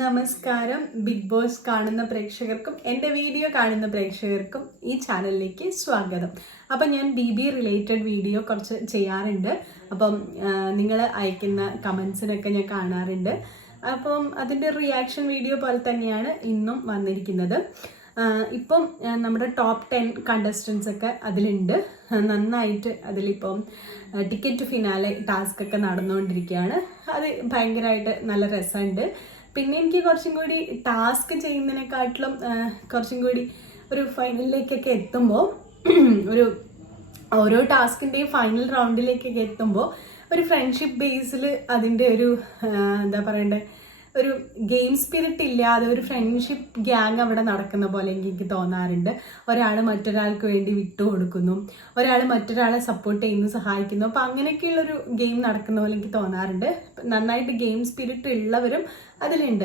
നമസ്കാരം. Big boss കാണുന്ന പ്രേക്ഷകർക്കും എൻ്റെ വീഡിയോ കാണുന്ന പ്രേക്ഷകർക്കും ഈ ചാനലിലേക്ക് സ്വാഗതം. അപ്പം ഞാൻ ബി റിലേറ്റഡ് വീഡിയോ കുറച്ച് ചെയ്യാറുണ്ട്. അപ്പം നിങ്ങൾ അയക്കുന്ന കമൻസിനൊക്കെ ഞാൻ കാണാറുണ്ട്. അപ്പം അതിൻ്റെ റിയാക്ഷൻ വീഡിയോ പോലെ തന്നെയാണ് ഇന്നും വന്നിരിക്കുന്നത്. ഇപ്പം നമ്മുടെ ടോപ്പ് 10 കണ്ടസ്റ്റൻസ് ഒക്കെ അതിലുണ്ട്. നന്നായിട്ട് അതിലിപ്പം ടിക്കറ്റ് ടു ഫിനാലെ ടാസ്ക് ഒക്കെ നടന്നുകൊണ്ടിരിക്കുകയാണ്. അത് ഭയങ്കരമായിട്ട് നല്ല രസമുണ്ട്. പിന്നെ എനിക്ക് കുറച്ചും കൂടി ടാസ്ക് ചെയ്യുന്നതിനെക്കാട്ടിലും കുറച്ചും കൂടി ഒരു ഫൈനലിലേക്കൊക്കെ എത്തുമ്പോൾ ഒരു ഓരോ ടാസ്കിൻ്റെയും ഫൈനൽ റൗണ്ടിലേക്കൊക്കെ എത്തുമ്പോൾ ഒരു ഫ്രണ്ട്ഷിപ്പ് ബേസിൽ അതിൻ്റെ ഒരു എന്താ പറയണ്ടേ, ഒരു ഗെയിം സ്പിരിറ്റ് ഇല്ലാതെ ഒരു ഫ്രണ്ട്ഷിപ്പ് ഗ്യാങ് അവിടെ നടക്കുന്ന പോലെ എനിക്ക് തോന്നാറുണ്ട്. ഒരാൾ മറ്റൊരാൾക്ക് വേണ്ടി വിട്ടുകൊടുക്കുന്നു, ഒരാൾ മറ്റൊരാളെ സപ്പോർട്ട് ചെയ്യുന്നു, സഹായിക്കുന്നു. അപ്പം അങ്ങനെയൊക്കെയുള്ളൊരു ഗെയിം നടക്കുന്ന പോലെ എനിക്ക് തോന്നാറുണ്ട്. നന്നായിട്ട് ഗെയിം സ്പിരിറ്റ് ഉള്ളവരും അതിലുണ്ട്.